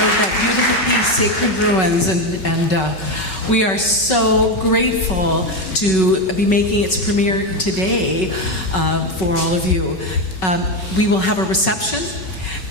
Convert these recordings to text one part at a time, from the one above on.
wrote that beautiful piece, Sacred Ruins, and we are so grateful to be making its premiere today for all of you. We will have a reception,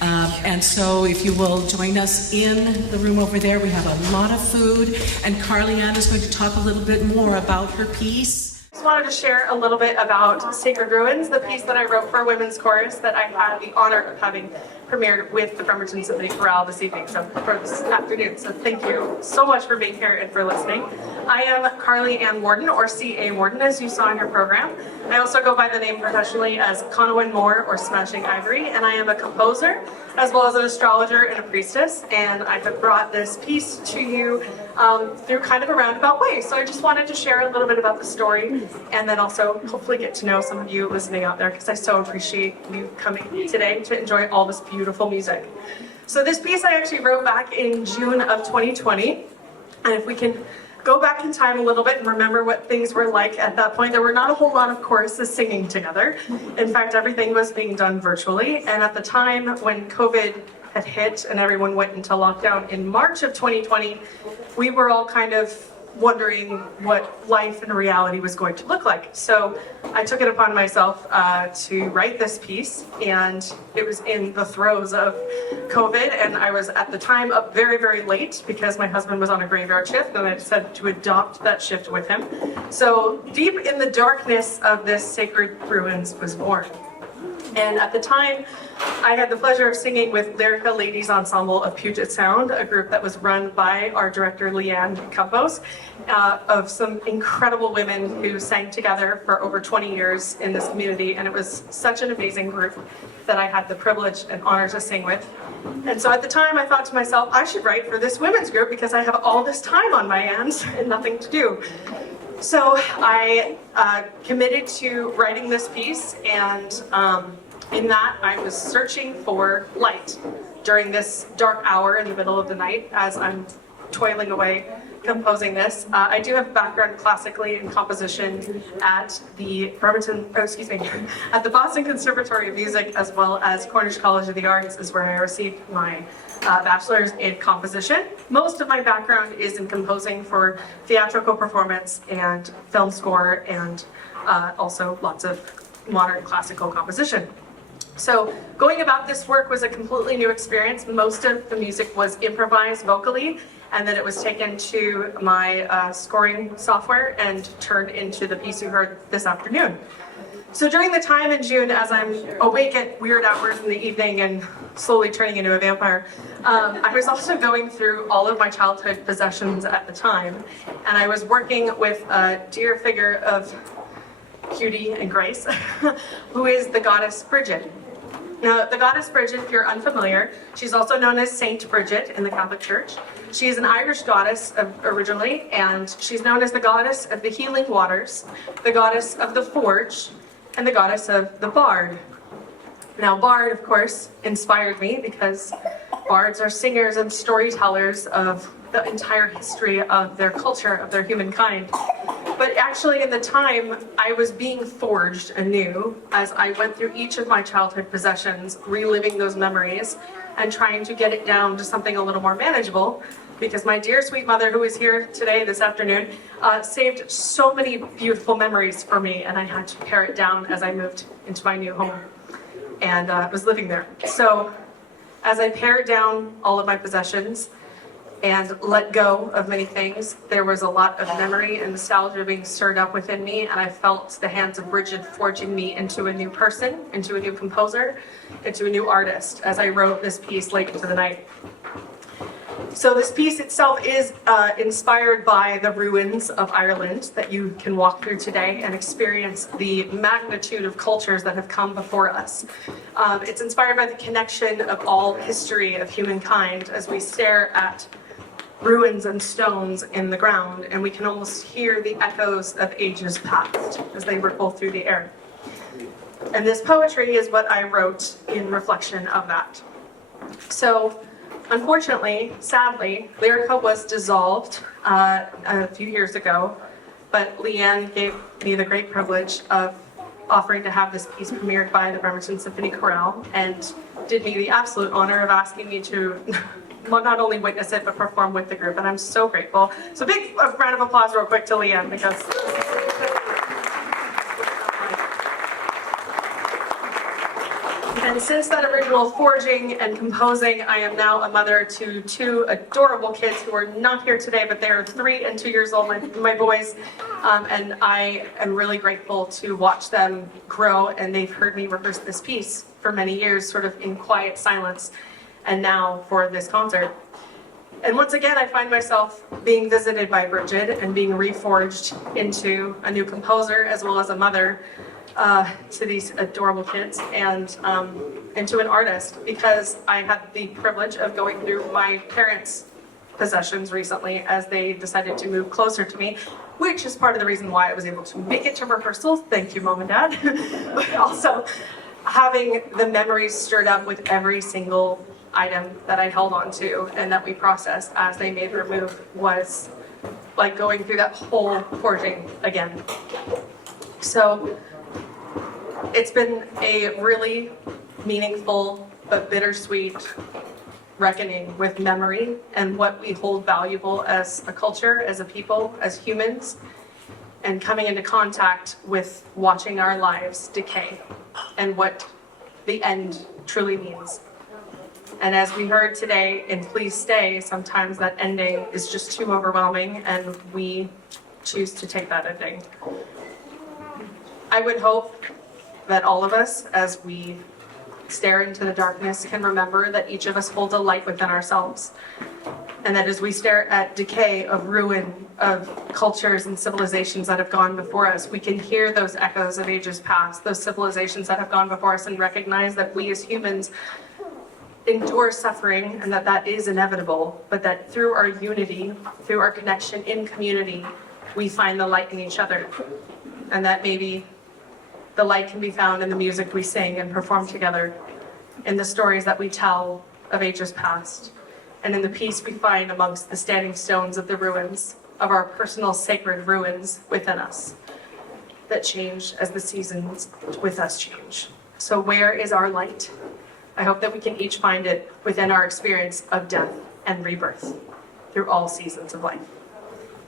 and so if you will join us in the room over there, we have a lot of food, and Carly-Ann is going to talk a little bit more about her piece. I just wanted to share a little bit about Sacred Ruins, the piece that I wrote for Women's Chorus that I had the honor of having premiered with the Bremerton Symphony Chorale this evening, for this afternoon. So thank you so much for being here and for listening. I am Carly-Ann Worden, or C.A. Worden, as you saw in your program. I also go by the name professionally as Conowin Moore, or Smashing Ivory, and I am a composer, as well as an astrologer and a priestess, and I have brought this piece to you through kind of a roundabout way. So I just wanted to share a little bit about the story, and then also hopefully get to know some of you listening out there, because I so appreciate you coming today to enjoy all this beautiful music. So this piece I actually wrote back in June of 2020, and if we can go back in time a little bit and remember what things were like at that point, there were not a whole lot of choruses singing together. In fact, everything was being done virtually, and at the time when COVID had hit and everyone went into lockdown in March of 2020, we were all kind of wondering what life and reality was going to look like. So I took it upon myself to write this piece, and it was in the throes of COVID, and I was at the time up very, very late because my husband was on a graveyard shift, and I decided to adopt that shift with him. So deep in the darkness of this Sacred Ruins was born. And at the time, I had the pleasure of singing with Lyrica Ladies Ensemble of Puget Sound, a group that was run by our director, Leanne Campos, of some incredible women who sang together for over 20 years in this community. And it was such an amazing group that I had the privilege and honor to sing with. And so at the time, I thought to myself, I should write for this women's group because I have all this time on my hands and nothing to do. So I committed to writing this piece, and in that I was searching for light during this dark hour in the middle of the night as I'm toiling away composing this. I do have a background classically in composition at the at the Boston Conservatory of Music, as well as Cornish College of the Arts is where I received my bachelor's in composition. Most of my background is in composing for theatrical performance and film score, and also lots of modern classical composition. So going about this work was a completely new experience. Most of the music was improvised vocally, and then it was taken to my scoring software and turned into the piece you heard this afternoon. So during the time in June, as I'm awake at weird hours in the evening and slowly turning into a vampire, I was also going through all of my childhood possessions at the time, and I was working with a dear figure of beauty and grace, who is the goddess Bridget. Now, the goddess Bridget, if you're unfamiliar, she's also known as Saint Bridget in the Catholic Church. She is an Irish goddess originally, and she's known as the goddess of the healing waters, the goddess of the forge, and the goddess of the bard. Now, bard, of course, inspired me because bards are singers and storytellers of the entire history of their culture, of their humankind. But actually, in the time, I was being forged anew as I went through each of my childhood possessions, reliving those memories and trying to get it down to something a little more manageable, because my dear sweet mother, who is here today, this afternoon, saved so many beautiful memories for me, and I had to pare it down as I moved into my new home and was living there. So as I pared down all of my possessions and let go of many things, there was a lot of memory and nostalgia being stirred up within me, and I felt the hands of Bridget forging me into a new person, into a new composer, into a new artist, as I wrote this piece late into the night. So this piece itself is inspired by the ruins of Ireland that you can walk through today and experience the magnitude of cultures that have come before us. It's inspired by the connection of all history of humankind as we stare at ruins and stones in the ground, and we can almost hear the echoes of ages past as they ripple through the air. And this poetry is what I wrote in reflection of that. So, unfortunately, sadly, Lyrica was dissolved a few years ago, but Leanne gave me the great privilege of offering to have this piece premiered by the Bremerton Symphony Chorale, and did me the absolute honor of asking me to not only witness it, but perform with the group, and I'm so grateful. So big round of applause real quick to Leanne, because and since that original forging and composing, I am now a mother to two adorable kids who are not here today, but they're 3 and 2 years old, my boys. And I am really grateful to watch them grow, and they've heard me rehearse this piece for many years, sort of in quiet silence, and now for this concert. And once again, I find myself being visited by Bridget and being reforged into a new composer as well as a mother to these adorable kids, and into an artist, because I had the privilege of going through my parents' possessions recently as they decided to move closer to me, which is part of the reason why I was able to make it to rehearsals. Thank you, Mom and Dad. But also having the memories stirred up with every single item that I held on to and that we processed as they made their move was like going through that whole forging again. So it's been a really meaningful but bittersweet reckoning with memory and what we hold valuable as a culture, as a people, as humans, and coming into contact with watching our lives decay and what the end truly means. And as we heard today in Please Stay, sometimes that ending is just too overwhelming, and we choose to take that ending. I would hope that all of us, as we stare into the darkness, can remember that each of us holds a light within ourselves. And that as we stare at decay, of ruin, of cultures and civilizations that have gone before us, we can hear those echoes of ages past, those civilizations that have gone before us, and recognize that we as humans endure suffering, and that that is inevitable, but that through our unity, through our connection in community, we find the light in each other. And that maybe the light can be found in the music we sing and perform together, in the stories that we tell of ages past, and in the peace we find amongst the standing stones of the ruins, of our personal sacred ruins within us, that change as the seasons with us change. So where is our light? I hope that we can each find it within our experience of death and rebirth through all seasons of life.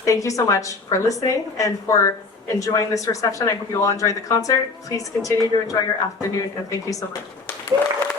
Thank you so much for listening and for enjoying this reception. I hope you all enjoyed the concert. Please continue to enjoy your afternoon, and thank you so much.